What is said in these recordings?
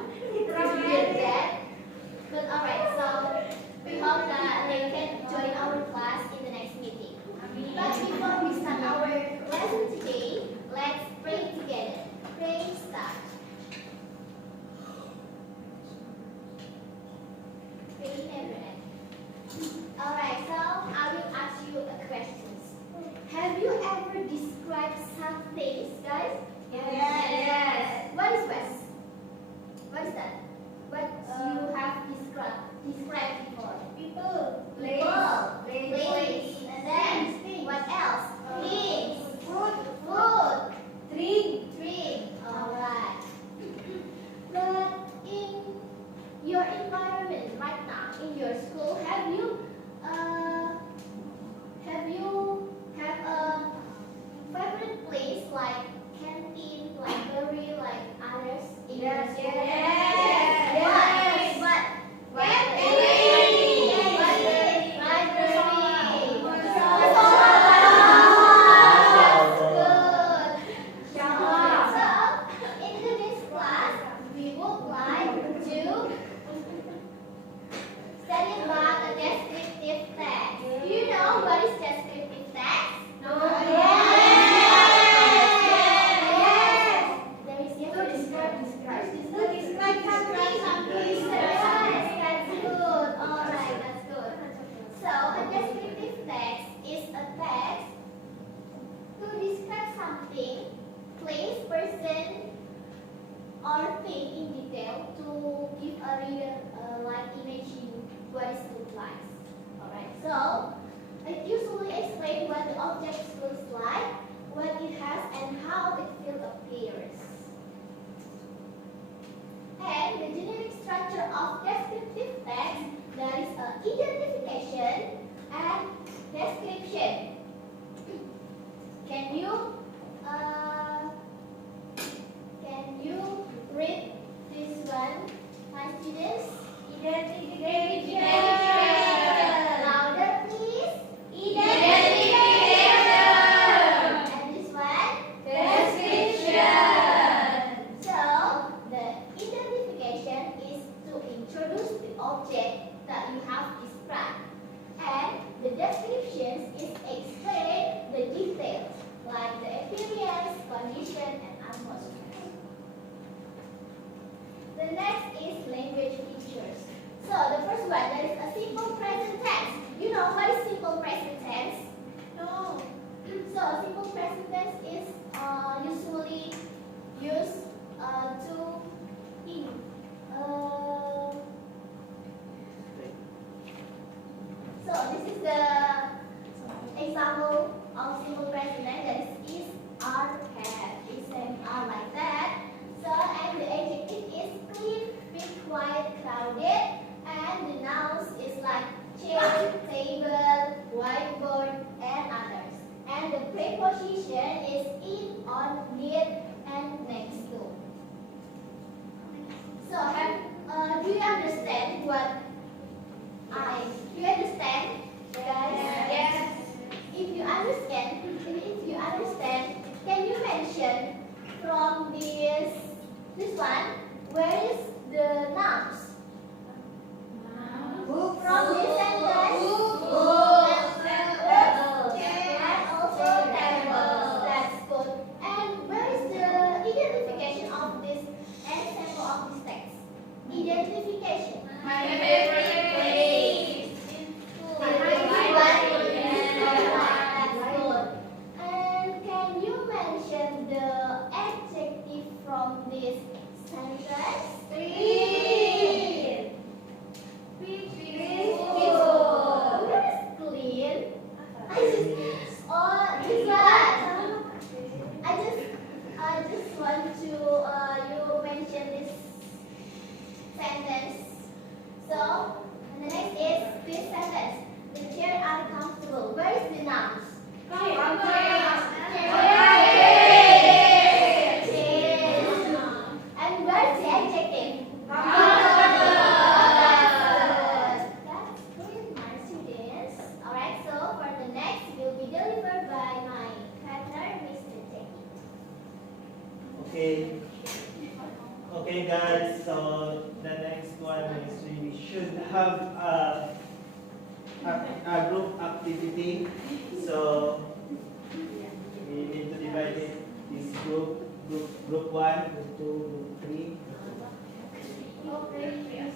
to hear that. But alright, so we hope that they can join our class in the next meeting. But before we start our lesson today, let's pray together. Pray start. Pray never end. Alright, so I will ask you a question. Have you ever described some things, guys? Yes. What is west? What is that? What you have described before? People. Place. And then what else? Things. Food. Drink. Alright. But in your environment right now, in your school, have you have a favorite place like canteen, library, like others in your Yes. school? Yes. What? Or thing in detail to give a reader like imagine what it looks like. Alright, so it usually explains what the object looks like, what it has, and how it will appears. And the generic structure of descriptive text, there is identification and description. Can you read this one, my students? Identification. Louder, please. Identification. And this one? Description. So, the identification is to introduce the object that you have described. And the description is explain the details, like the appearance, condition, and atmosphere. The next is language features. So the first one, there is a simple present tense. You know what is simple present tense? No. So simple present tense is usually used to in. So this is the example of simple present tense. That is are, have, is, and are like that. So and the adjective is clean, big, quiet, crowded, and the nouns is like chair, table, whiteboard, and others. And the preposition is in, on, near, and next to. So do you understand what do you understand, guys? Yes. If you understand, can you mention from this one, where is the nouns? From this sentence? And also tables. That's good. And where is the identification of this example of this text? Identification. My favorite place. That's good. And can you mention the adjective from this sentence? Clean. Peaceful. Where is clean? This one. I just want to you mention this sentence. So Okay, guys. So the next one is we should have a group activity. So we need to divide it this group 1, group 2, group 3. Okay, yes,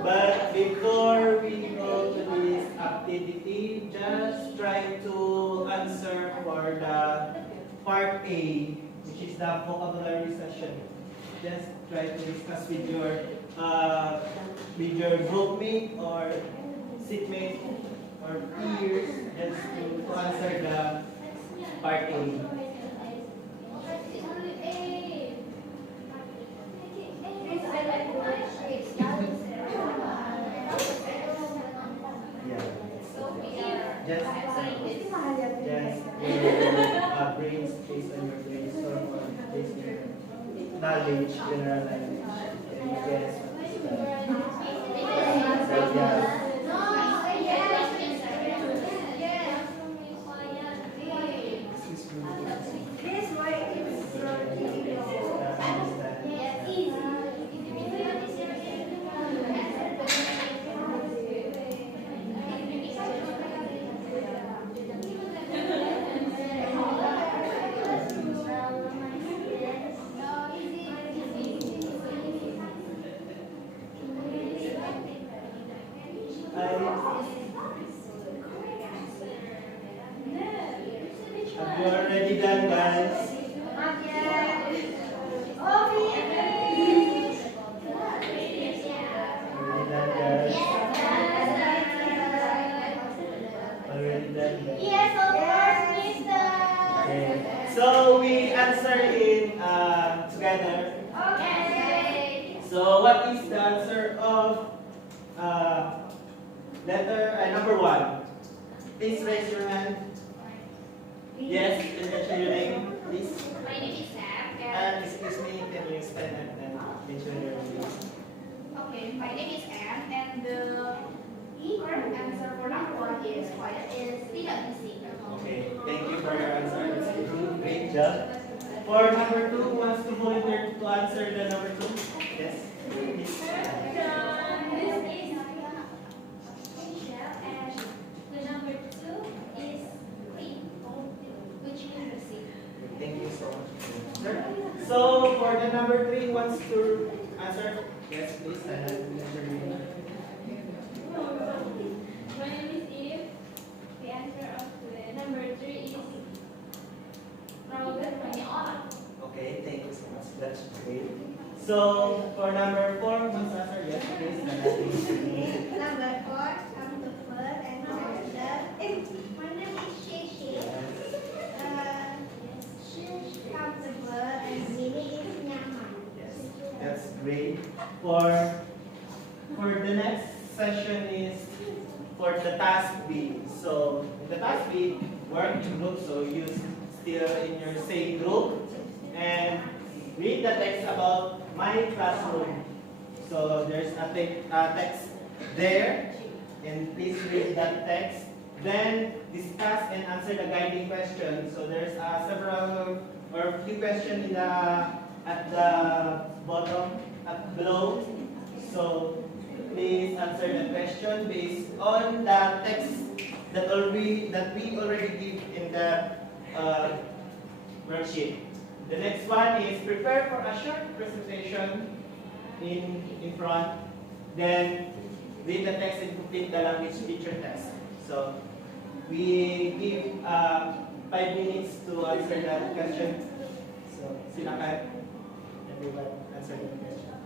But before we go to this activity, just try to answer for the part A, which is the vocabulary session. Just try to discuss with your groupmate or seatmate or peers just to answer the part A. Yeah. Just your brains based on your brainstorm or based on your knowledge, general knowledge. And you guess what is Have you already done, guys? Already done, guys? Already done, guys? Yes, of course, Mister. Okay. So we answer in together. Okay. So what is the answer of number 1? Please raise your hand. Yes, can you mention your name, please? My name is Sam. Excuse me, can you stand and mention your name? Okay, my name is Anne, and the correct answer for number 1 is quiet. Is tidak bising. Okay, thank you for your answer. That's great job. For number 2, who wants to volunteer to answer the number 2? Yes, please. Thank you so much. Sir? So for the number 3, wants to answer? Yes, please. Mention your name. My name is Eve. The answer of the number 3 is Robert Maniola. Okay, thank you so much. That's great. So for number 4, who wants to answer? Yes, please. Number 4, come to first and my name is Shishi. Comfortable and meaning is nyaman. Yes, that's great. For the next session is for the task B. So in the task B, work in group. So you still in your same group and read the text about my classroom. So there's a text there, and please read that text. Then discuss and answer the guiding question. So there's several or few questions in at the bottom, below. So please answer the question based on the text that we already give in the worksheet. The next one is prepare for a short presentation in front. Then read the text and complete the language teacher test. So we give 5 minutes to answer that question. So sila ka, everyone answer the question.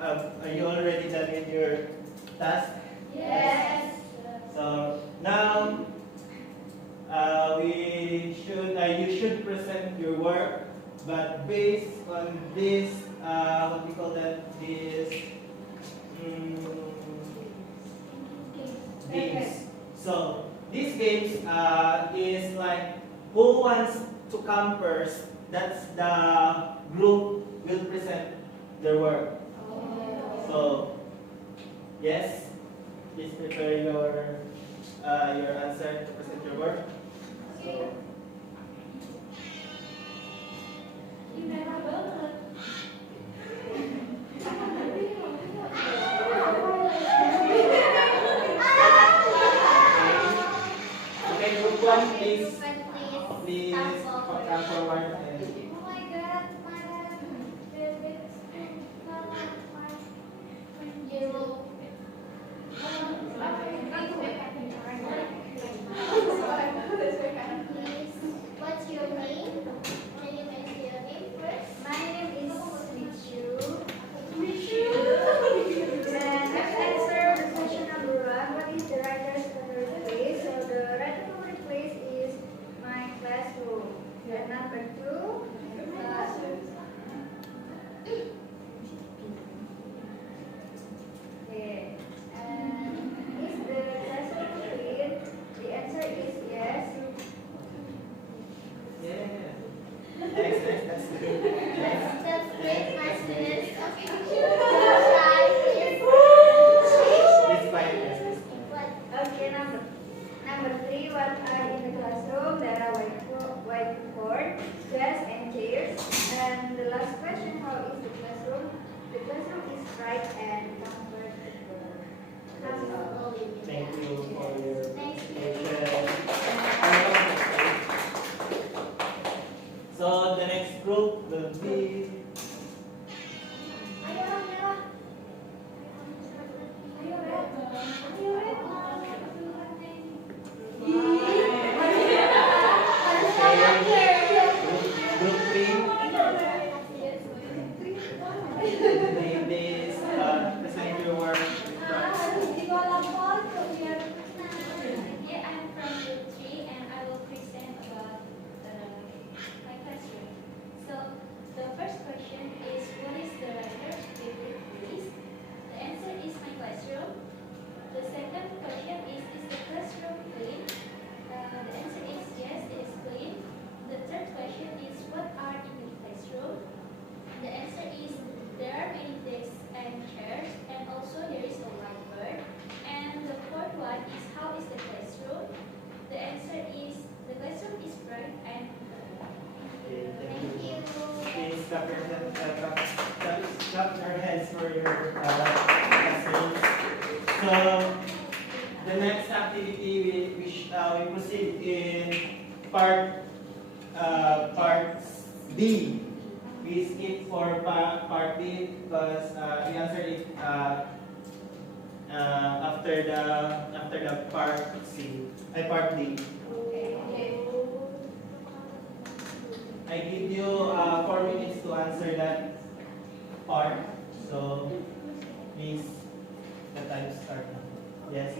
are you already done with your task? Yes. So now you should present your work, but based on this, what we call that, this games. So these games is like who wants to come first. That's the group will present their work. So yes, please prepare your answer to present your work. So, okay, group one, please come forward and Oh my god, Zero. Please, what's your name? Can you mention your name first? My name is Michu. And let's answer the question number 1. What is the writer's favorite place? So the writer's favorite place is my classroom. And number 2, okay. And is the classroom clean? The answer is yes. yeah. Next. Next. That's great, my students. Okay, please. Please find it. What? Okay, number 3, what are in the classroom? There are whiteboard, desks and chairs. And the last question, how is the classroom? The classroom is bright and comfortable. Thank you for your Thank you. patience. So the next group will be group 3. Please present your work. Yeah, I'm from Group 3 and I will present about my classroom. So, the first question is, what is the writer's favorite place? The answer is my classroom. The second question is the classroom clean? The answer is yes, it is clean. The third question is, what are in the classroom? The answer is, there are many desks and chairs, and also there is a whiteboard. And the fourth one is, how is the classroom? The answer is, the classroom is bright and Okay, Thank you. Please clap your hands for your classmates. So the next activity we proceed in part B. We skip for part B because we answered it after the part C. Part D. I give you 4 minutes to answer that part. So please, the time start now. Yes.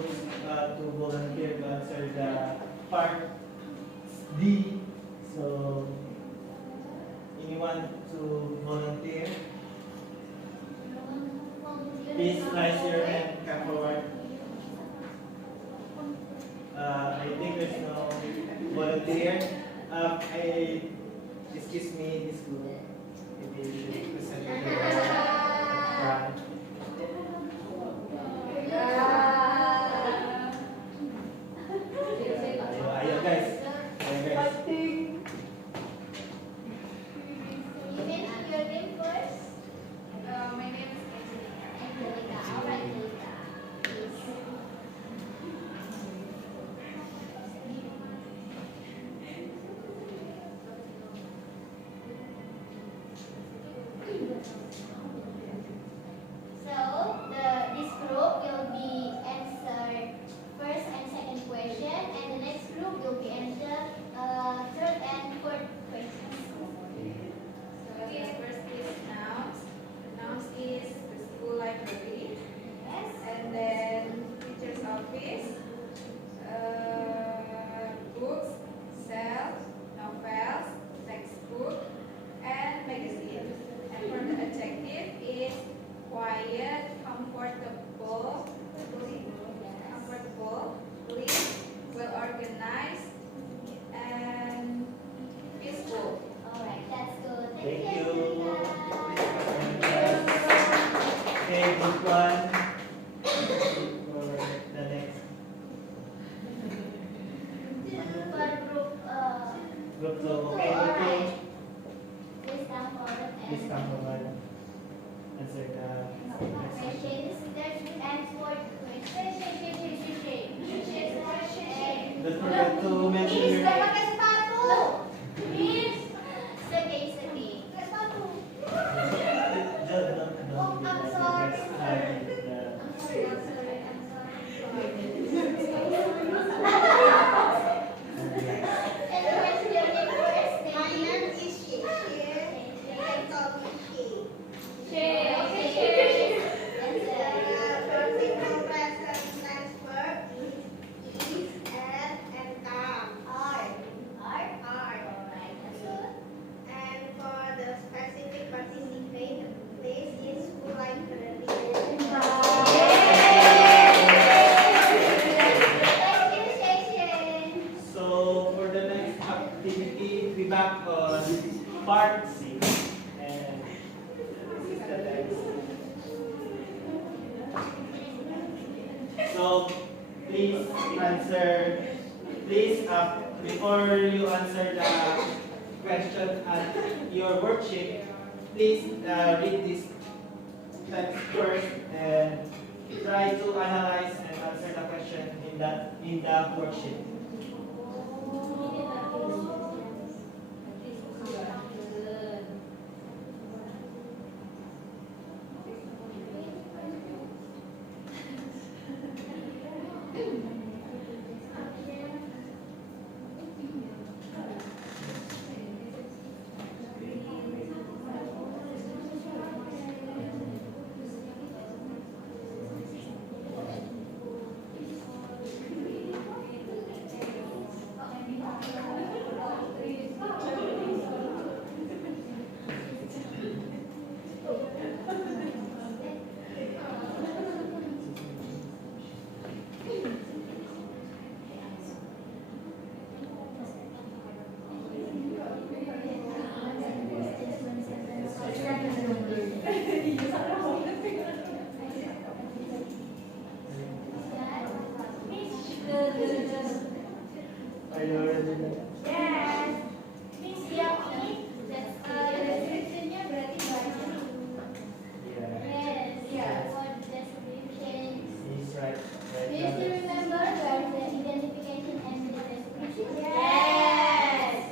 groups to volunteer to answer the part D. So, anyone to volunteer? Please raise your hand, come forward. I think there's no volunteer. Excuse me, this group. Maybe you should present it to the front. Ayo guys. Ayo guys. You mention your name first. My name is Angelica. Angelica. All right, Angelica. Please. So, this group will be answered first and second question, and the next group will be answered third and fourth questions. Okay, first is nouns. The nouns is the school library, Yes. and then teacher's office, books, shelves, novels, textbook, and magazine. And for the adjective is quiet, comfortable, clean, well organized, and peaceful. All right, that's good. Thank Thank you. you. Okay, group one. For the next For group, group two. all Okay, group two. right. Please come forward Please come and forward. Answer the next question. questions. Third and fourth questions. Don't forget to mention your name. pakai sepatu. Miss. It's okay. Oh, I'm sorry. And the question your name first. My name is Shay. You can call me Shay. Shay. Okay. So for the next activity, we back on part C. And this is the text. So please answer. Please, before you answer the question at your worksheet, please read this text first and try to analyze and answer the question in the worksheet. Are you ready? Yes. Miss Yaki, description-nya berarti banyak. Yeah. Yes. For description. He's right. Do you still remember where the identification and the description? Yes.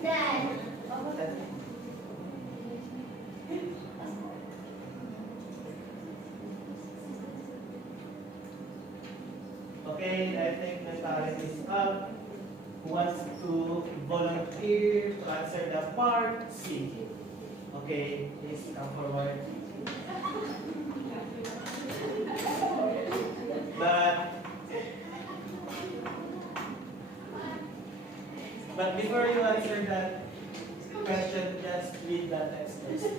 Then, Okay, I think the time is up. Who wants to volunteer to answer the part C? Okay, please come forward. But before you answer that question, just read that text first. Can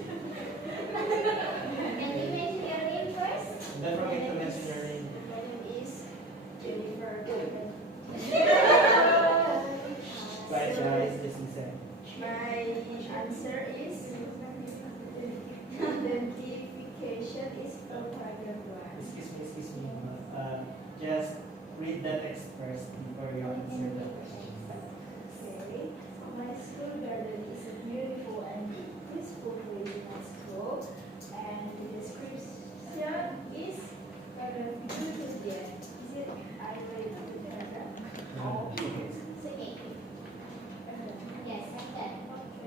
you mention your name first? Don't forget to mention your name. My name is Jennifer Goldman. Right, guys, just listen. My answer is identification is from paragraph 1. Excuse me. Just read the text first before you answer the question. Okay. My school garden is a beautiful and peaceful place in my school, and the description is paragraph 2 to the end. Is it I read the paragraph? Okay. Sige. Yes, like that.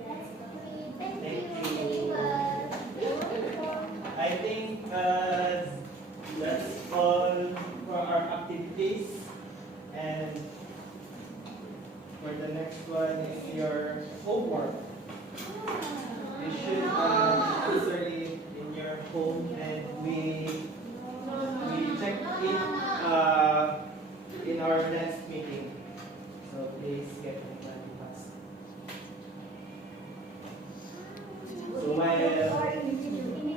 That's okay. Thank Thank you, you. Jennifer. I think that's all for our activities. And for the next one is your homework. You should answer it in your home, and we check it in our next meeting. So please get it done fast. So my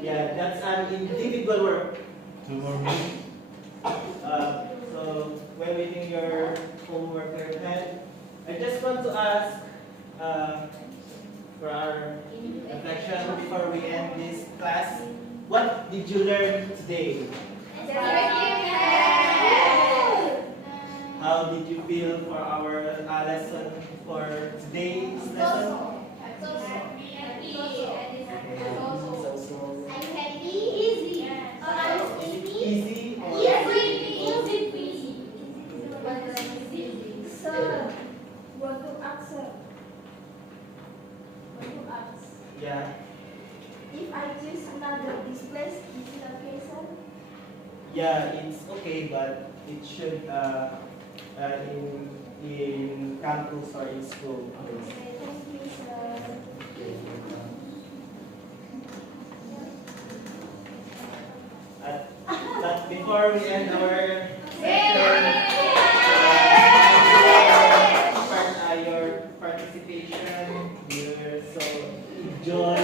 yeah, that's an individual work. 2 more minutes. So when reading your homework ahead, I just want to ask for our reflection before we end this class. What did you learn today? How did you feel for our lesson for today's lesson? So happy. So Are you happy? Easy. Or are you sleepy? easy or So, what to answer? yeah. If I choose another this place, is it okay, sir? Yeah, it's okay, but it should in campus or in school. Please. Okay, thank you, sir. But before we end our your participation, you're so enjoy